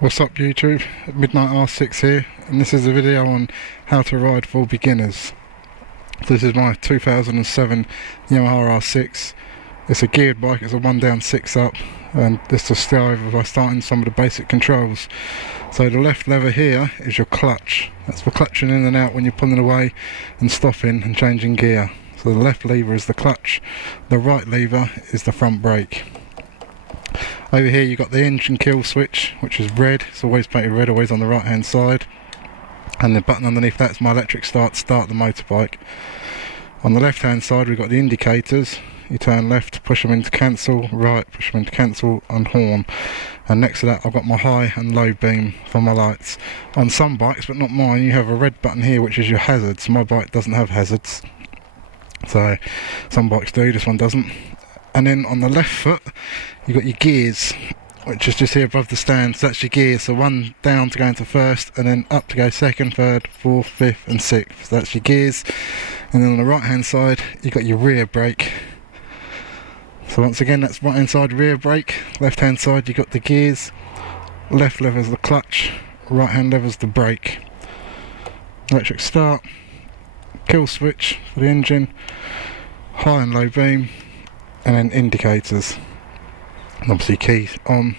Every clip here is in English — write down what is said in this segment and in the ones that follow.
What's up YouTube, Midnight R6 here, and this is a video on how to ride for beginners. This is my 2007 Yamaha R6. It's a geared bike, it's a 1 down 6 up, and this to start over by starting some of the basic controls. So the left lever here is your clutch. That's for clutching in and out when you're pulling away and stopping and changing gear. So the left lever is the clutch, the right lever is the front brake. Over here you've got the engine kill switch, which is red. It's always painted red, always on the right hand side. And the button underneath that's my electric start the motorbike. On the left hand side we've got the indicators. You turn left, push them into cancel, right, push them into cancel and horn. And next to that I've got my high and low beam for my lights. On some bikes, but not mine, you have a red button here which is your hazards. My bike doesn't have hazards. So some bikes do, this one doesn't. And then on the left foot you've got your gears, which is just here above the stand. So that's your gears, so one down to go into first, and then up to go second, third, fourth, fifth and sixth. So that's your gears. And then on the right hand side you've got your rear brake. So once again that's right hand side rear brake, left hand side you've got the gears, left lever's the clutch, right hand lever's the brake. Electric start, kill switch for the engine, high and low beam, and then indicators, and obviously key on.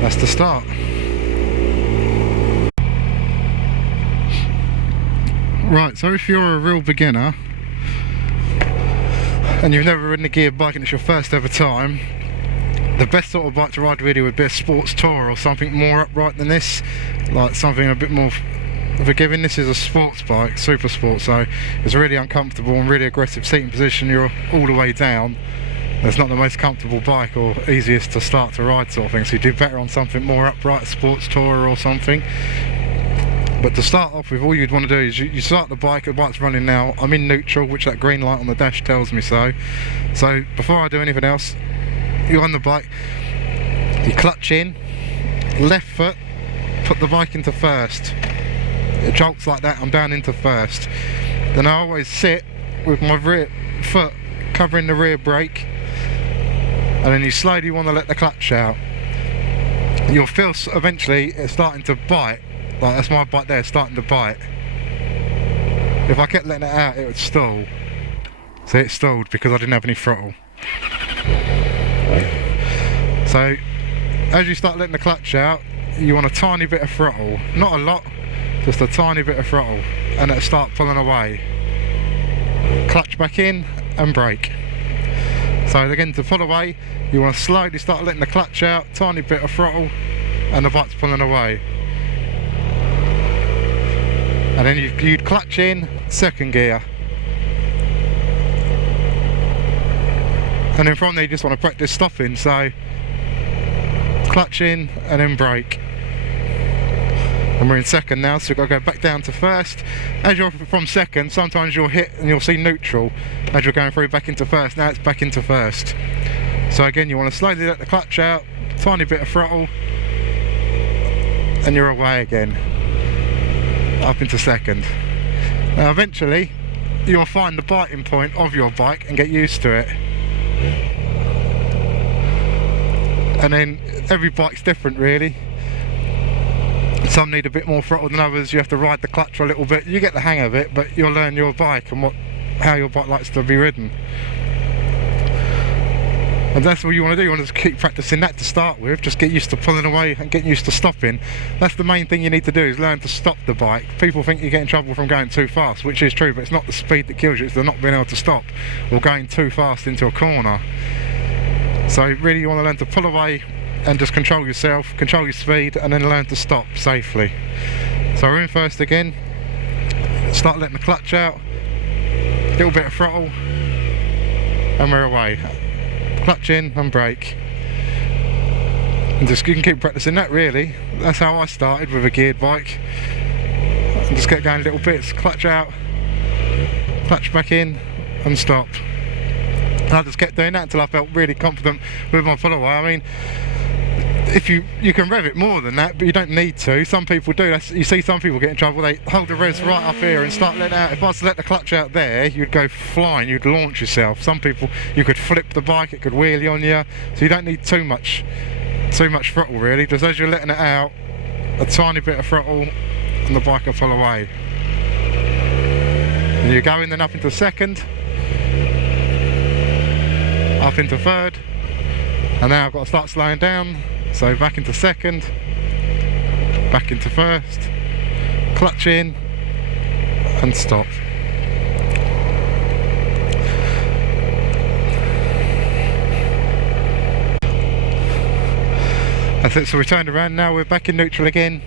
That's the start. Right, so if you're a real beginner and you've never ridden a geared bike and it's your first ever time, the best sort of bike to ride really would be a sports tour or something more upright than this, like something a bit more forgiving. This is a sports bike, super sport, so it's really uncomfortable and really aggressive seating position. You're all the way down. It's not the most comfortable bike or easiest to start to ride sort of thing, so you do better on something more upright, sports tour or something. But to start off with, all you'd want to do is you start the bike's running now. I'm in neutral, which that green light on the dash tells me so. So before I do anything else, you're on the bike, you clutch in, left foot, put the bike into first. It jolts like that, I'm down into first. Then I always sit with my rear foot covering the rear brake, and then you slowly want to let the clutch out. You'll feel eventually it's starting to bite, like that's my bike there, starting to bite. If I kept letting it out it would stall. So it stalled because I didn't have any throttle. So as you start letting the clutch out, you want a tiny bit of throttle, not a lot, just a tiny bit of throttle, and it'll start pulling away. Clutch back in and brake. So again, to pull away you want to slowly start letting the clutch out, tiny bit of throttle, and the bike's pulling away. And then you'd clutch in, second gear. And then from there you just want to practice stopping, so clutch in and then brake. And we're in second now, so we've got to go back down to first. As you're from second, sometimes you'll hit and you'll see neutral as you're going through back into first. Now it's back into first. So again, you want to slowly let the clutch out, tiny bit of throttle, and you're away again, up into second. Now eventually, you'll find the biting point of your bike and get used to it. And then every bike's different really. Some need a bit more throttle than others, you have to ride the clutch for a little bit. You get the hang of it, but you'll learn your bike and how your bike likes to be ridden. And that's all you want to do, you want to keep practicing that to start with, just get used to pulling away and get used to stopping. That's the main thing you need to do, is learn to stop the bike. People think you get in trouble from going too fast, which is true, but it's not the speed that kills you, it's the not being able to stop or going too fast into a corner. So really you want to learn to pull away and just control yourself, control your speed, and then learn to stop safely. So we're in first again, start letting the clutch out, little bit of throttle, and we're away. Clutch in and brake. And just you can keep practicing that really. That's how I started with a geared bike. And just kept going little bits, clutch out, clutch back in, and stop. And I just kept doing that until I felt really confident with my pull away. I mean, if you can rev it more than that, but you don't need to. Some people do. You see some people get in trouble. They hold the revs right up here and start letting out. If I was to let the clutch out there, you'd go flying. You'd launch yourself. Some people, you could flip the bike. It could wheelie on you. So you don't need too much throttle really. Just as you're letting it out, a tiny bit of throttle, and the bike will pull away. And you go in, then up into second, up into third, and now I've got to start slowing down. So back into second, back into first, clutch in, and stop. That's it, so we turned around, now we're back in neutral again.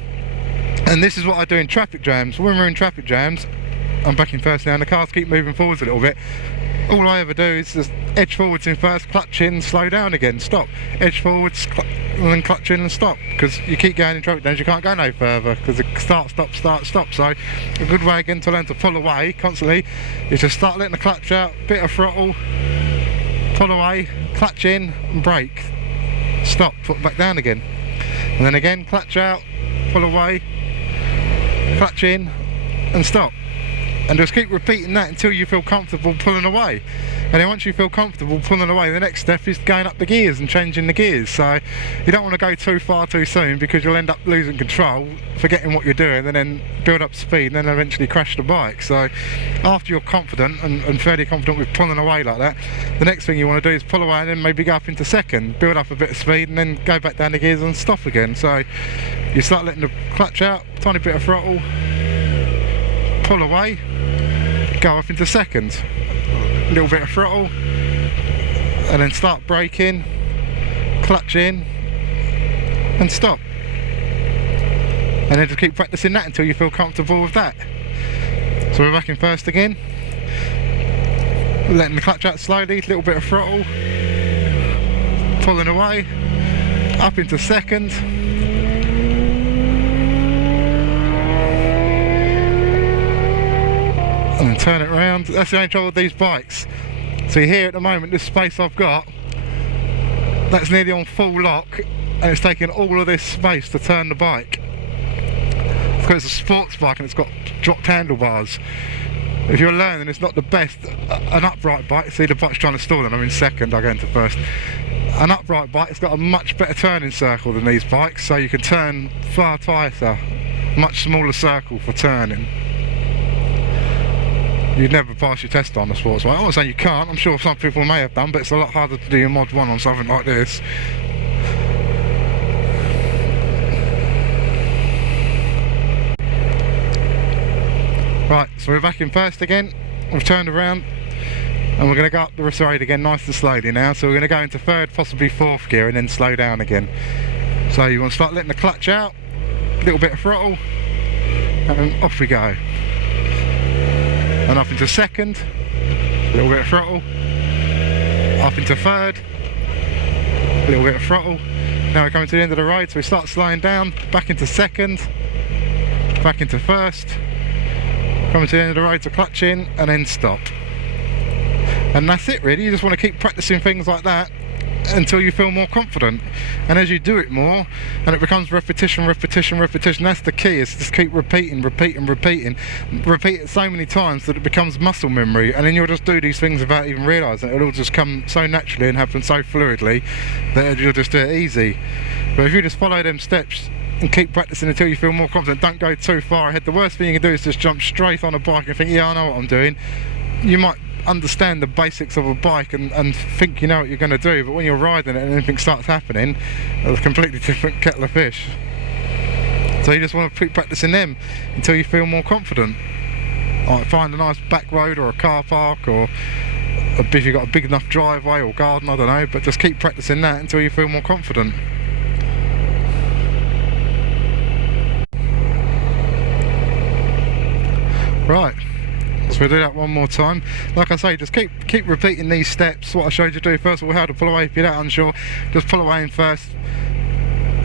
And this is what I do in traffic jams. When we're in traffic jams, I'm back in first now, and the cars keep moving forwards a little bit. All I ever do is just edge forwards in first, clutch in, slow down again, stop. Edge forwards, and then clutch in and stop. Because you keep going in traffic jams, you can't go no further, because it start, stop, start, stop. So a good way again to learn to pull away constantly is just start letting the clutch out, bit of throttle, pull away, clutch in, and brake. Stop, put back down again. And then again, clutch out, pull away, clutch in, and stop. And just keep repeating that until you feel comfortable pulling away. And then once you feel comfortable pulling away, the next step is going up the gears and changing the gears. So you don't want to go too far too soon, because you'll end up losing control, forgetting what you're doing, and then build up speed and then eventually crash the bike. So after you're confident and fairly confident with pulling away like that, the next thing you want to do is pull away and then maybe go up into second, build up a bit of speed, and then go back down the gears and stop again. So you start letting the clutch out, tiny bit of throttle, pull away, go up into second, a little bit of throttle, and then start braking, clutch in, and stop. And then just keep practicing that until you feel comfortable with that. So we're back in first again, letting the clutch out slowly, a little bit of throttle, pulling away, up into second, and then turn it around. That's the only trouble with these bikes. So here at the moment, this space I've got, that's nearly on full lock, and it's taking all of this space to turn the bike. Because it's a sports bike and it's got dropped handlebars. If you're learning, it's not the best. An upright bike, see the bike's trying to stall and I'm in second, I go into first. An upright bike, it's got a much better turning circle than these bikes, so you can turn far tighter, much smaller circle for turning. You'd never pass your test on a sports bike. I'm not saying you can't, I'm sure some people may have done, but it's a lot harder to do your Mod 1 on something like this. Right, so we're back in first again. We've turned around and we're going to go up the Resade again nice and slowly now. So we're going to go into third, possibly fourth gear, and then slow down again. So you want to start letting the clutch out, a little bit of throttle, and off we go. And up into second, a little bit of throttle, up into third, a little bit of throttle. Now we're coming to the end of the road, so we start slowing down, back into second, back into first, coming to the end of the road to clutch in, and then stop. And that's it really. You just want to keep practicing things like that until you feel more confident. And as you do it more, and it becomes repetition, repetition, repetition, that's the key, is just keep repeating, repeating, repeating. Repeat it so many times that it becomes muscle memory, and then you'll just do these things without even realising it. It'll all just come so naturally and happen so fluidly that you'll just do it easy. But if you just follow them steps and keep practicing until you feel more confident, don't go too far ahead. The worst thing you can do is just jump straight on a bike and think, yeah, I know what I'm doing. You might understand the basics of a bike and think you know what you're going to do, but when you're riding it and anything starts happening, it's a completely different kettle of fish. So you just want to keep practicing them until you feel more confident. Like find a nice back road or a car park, or if you've got a big enough driveway or garden, I don't know, but just keep practicing that until you feel more confident. Right, so we'll do that one more time. Like I say, just keep repeating these steps, what I showed you to do. First of all, how to pull away. If you're that unsure, just pull away in first.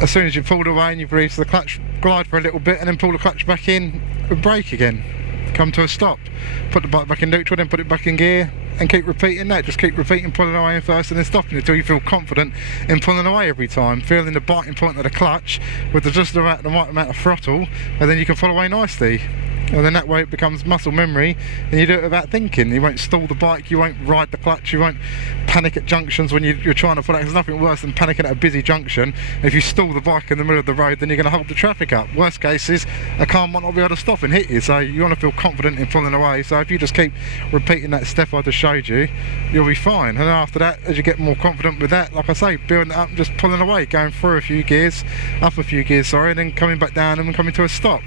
As soon as you've pulled away and you've released the clutch, glide for a little bit and then pull the clutch back in and brake again. Come to a stop. Put the bike back in neutral, then put it back in gear and keep repeating that. Just keep repeating pulling away in first and then stopping until you feel confident in pulling away every time, feeling the biting point of the clutch with just the right amount of throttle, and then you can pull away nicely. And then that way it becomes muscle memory, and you do it without thinking. You won't stall the bike, you won't ride the clutch, you won't panic at junctions when you're trying to pull out. There's nothing worse than panicking at a busy junction. If you stall the bike in the middle of the road, then you're going to hold the traffic up. Worst case is a car might not be able to stop and hit you, so you want to feel confident in pulling away. So if you just keep repeating that step I just showed you, you'll be fine. And then after that, as you get more confident with that, like I say, building it up and just pulling away, going through a few gears, up a few gears, sorry, and then coming back down and coming to a stop.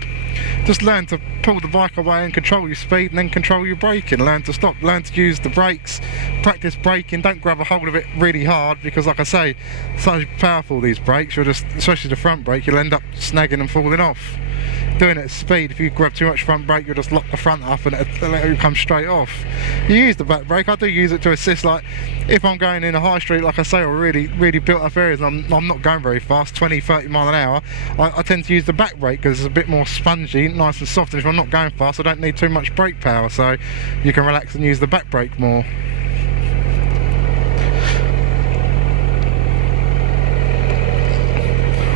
Just learn to pull the bike away and control your speed, and then control your braking. Learn to stop, learn to use the brakes, practice braking. Don't grab a hold of it really hard, because like I say, so powerful these brakes, you'll just, especially the front brake, you'll end up snagging and falling off. Doing it at speed, if you grab too much front brake, you'll just lock the front up and it'll come straight off. You use the back brake. I do use it to assist, like if I'm going in a high street, like I say, or really built up areas and I'm not going very fast, 20-30 mile an hour, I tend to use the back brake because it's a bit more spongy, nice and soft, and if I'm not going fast I don't need too much brake power, so you can relax and use the back brake more.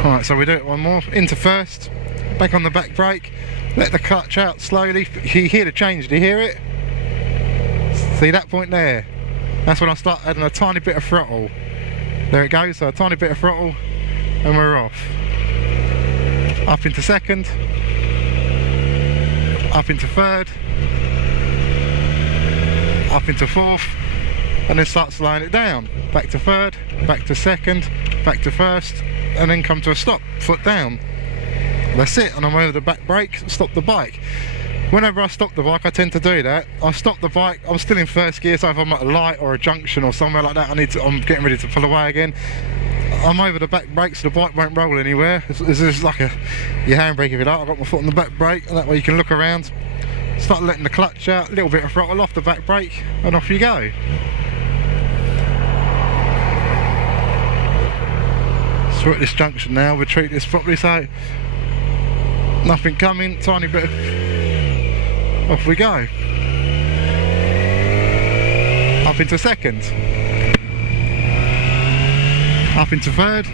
Alright, so we do it one more, into first, back on the back brake, let the clutch out slowly. You hear the change, do you hear it? See that point there? That's when I start adding a tiny bit of throttle. There it goes, so a tiny bit of throttle and we're off. Up into second, up into third, up into fourth, and then start slowing it down. Back to third, back to second, back to first, and then come to a stop, foot down. That's it, and I'm over the back brake, stop the bike. Whenever I stop the bike, I tend to do that. I stop the bike, I'm still in first gear, so if I'm at a light or a junction or somewhere like that, I'm getting ready to pull away again. I'm over the back brake so the bike won't roll anywhere. It's just like your handbrake if you like. I've got my foot on the back brake, and that way you can look around, start letting the clutch out, a little bit of throttle off the back brake, and off you go. So we're at this junction now, we'll treat this properly, so nothing coming, tiny bit of, off we go. Up into second, up into third,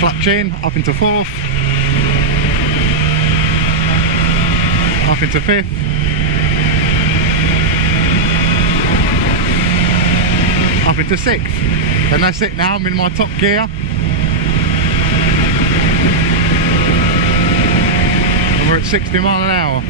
clutch in, up into fourth, up into fifth, up into sixth, and that's it now. I'm in my top gear. We're at 60 mile an hour.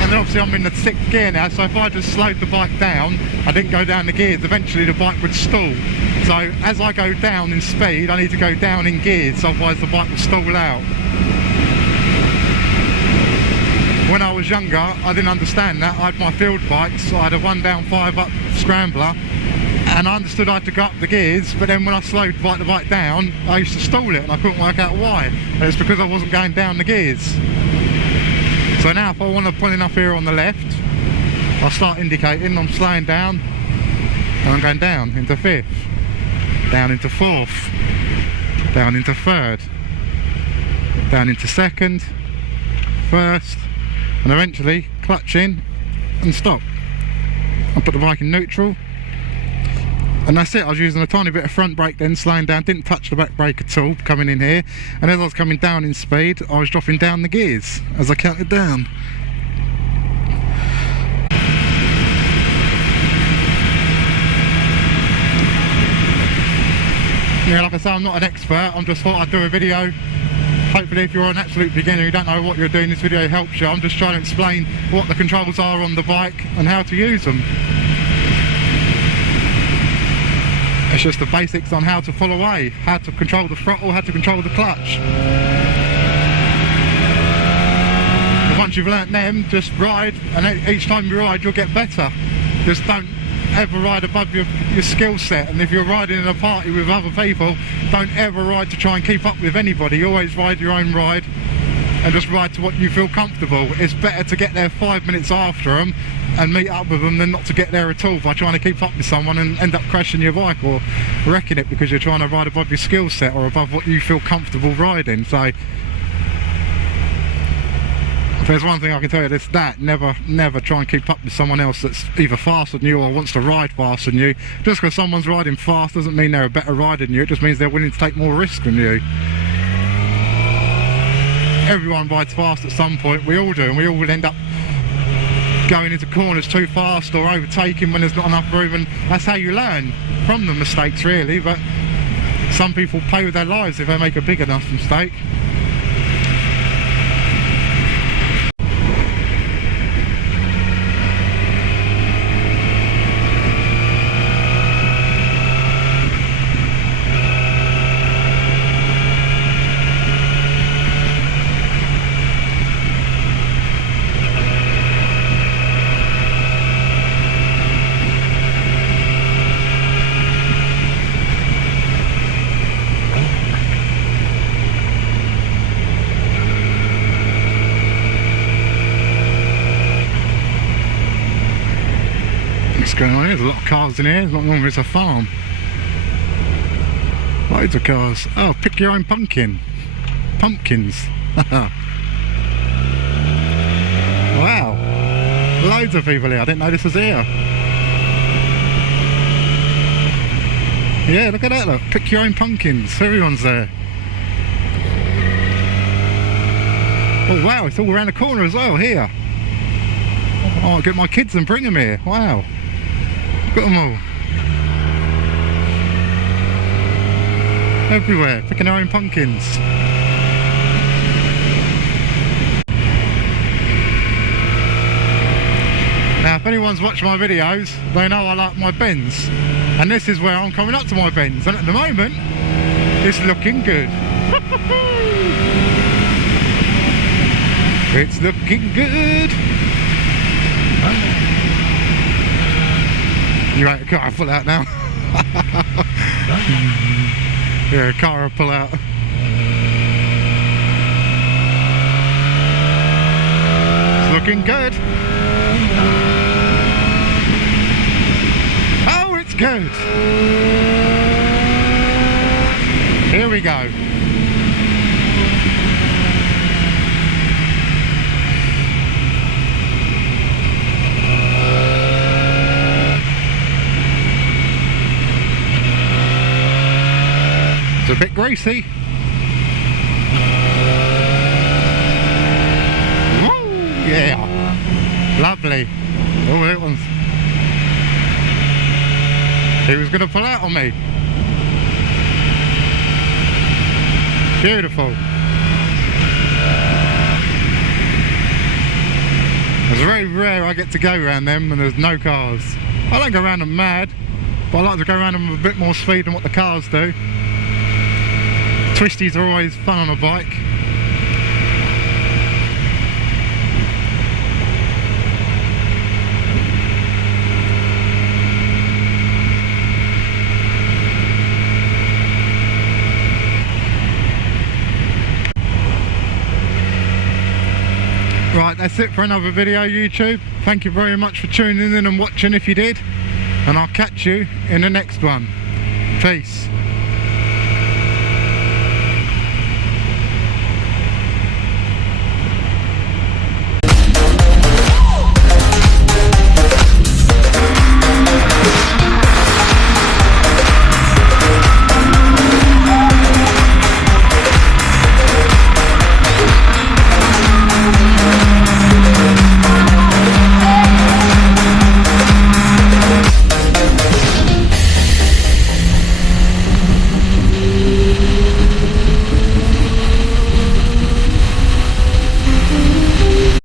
And then obviously I'm in the sixth gear now, so if I just slowed the bike down, I didn't go down the gears, eventually the bike would stall. So as I go down in speed, I need to go down in gears, otherwise the bike will stall out. When I was younger, I didn't understand that. I had my field bikes, so I had a 1 down 5 up scrambler, and I understood I had to go up the gears, but then when I slowed the bike down, I used to stall it, and I couldn't work out why. And it's because I wasn't going down the gears. So now if I want to pull enough here on the left, I'll start indicating, I'm slowing down, and I'm going down into fifth, down into fourth, down into third, down into second, first, and eventually clutch in and stop. I'll put the bike in neutral, and that's it. I was using a tiny bit of front brake then, slowing down, didn't touch the back brake at all coming in here, and as I was coming down in speed I was dropping down the gears as I counted down. Yeah, like I say, I'm not an expert, I just thought I'd do a video. Hopefully if you're an absolute beginner, you don't know what you're doing, this video helps you. I'm just trying to explain what the controls are on the bike and how to use them. It's just the basics on how to pull away, how to control the throttle, how to control the clutch. And once you've learnt them, just ride, and each time you ride you'll get better. Just don't ever ride above your skill set, and if you're riding in a party with other people, don't ever ride to try and keep up with anybody. You always ride your own ride, and just ride to what you feel comfortable. It's better to get there 5 minutes after them and meet up with them than not to get there at all by trying to keep up with someone and end up crashing your bike or wrecking it because you're trying to ride above your skill set or above what you feel comfortable riding. So if there's one thing I can tell you, it's that never try and keep up with someone else that's either faster than you or wants to ride faster than you. Just because someone's riding fast doesn't mean they're a better rider than you, it just means they're willing to take more risk than you. Everyone rides fast at some point, we all do, and we all will end up going into corners too fast or overtaking when there's not enough room, and that's how you learn from the mistakes really. But some people pay with their lives if they make a big enough mistake. What's going on here? There's a lot of cars in here. It's not normally it's a farm. Loads of cars. Oh, pick your own pumpkin. Pumpkins. Wow. Loads of people here. I didn't know this was here. Yeah, look at that, look. Pick your own pumpkins. Everyone's there. Oh wow, it's all around the corner as well, here. Oh, I'll get my kids and bring them here. Wow. Got them all. Everywhere, picking their own pumpkins. Now, if anyone's watched my videos, they know I like my bends. And this is where I'm coming up to my bends. And at the moment, it's looking good. It's looking good. You right, car pull out now. Yeah, car will pull out. It's looking good. Oh, it's good. Here we go. It's a bit greasy. Woo! Yeah. Lovely. Oh, that one's... He was going to pull out on me. Beautiful. It's very rare I get to go around them and there's no cars. I don't go around them mad, but I like to go around them with a bit more speed than what the cars do. Twisties are always fun on a bike. Right, that's it for another video, YouTube. Thank you very much for tuning in and watching if you did. And I'll catch you in the next one. Peace.